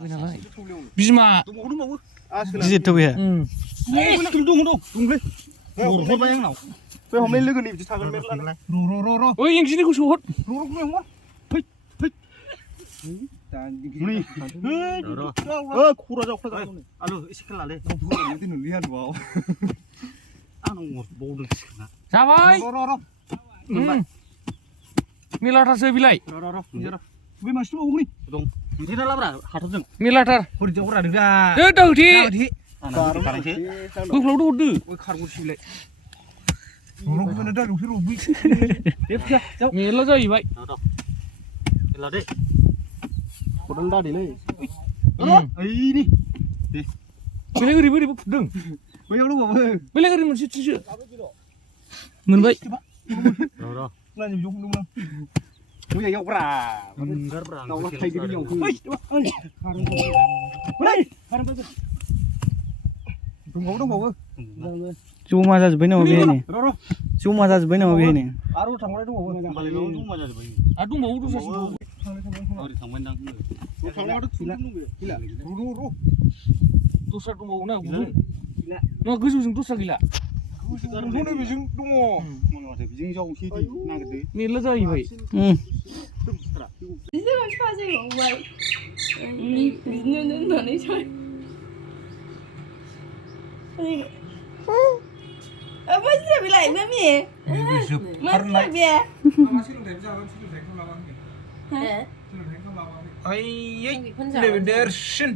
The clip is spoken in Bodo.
बिमा गिदिरथ' बेहा हरबाय आंनाव बे हमनाय लोगोनि बिदि थागोन मेरला र' ओइ इंजिनिखौ सोहर खरा जावखा आलु एसे खेला लाले दोनलै आलुआव आंनाव बावदों सिखोना जाबाय मेलाथारसो बिलाइ बै मानसि दंबावो दं मोनसे लाब्रा हाथरजों मेलाथार हरिजों हरा दोगा दाउथि होफ्लावदो हरदो खारग'सि बिलाइ मेला जाहैबाय लादे खदाल दादैलै ओइनि दे बेलाय ओरैबो फुदों बैयाव दंबावो बेलाय ओरै मोनसे थिसो मोनबाय नायनो बिजों हमदोंमोन आं बैयावब्रा दाउला थाइगिर बिलाइयाव दंबावो जमा जाजोब्बाय नामा बेहायनो जमा जाजोब्बाय नामा बेहायनो आरो थांबाय दंबावो जमा जाजोब्बाय आरो दंबावो दस्रासो दस्रा दंबावो ना गुदुं नङा गोजौजों दस्रा गैला बेजों दङ बिजों जावनोसै नागिरदो मेला जाहैबाय Apa sih bilang mami? Mana dia? Ay, levendersin.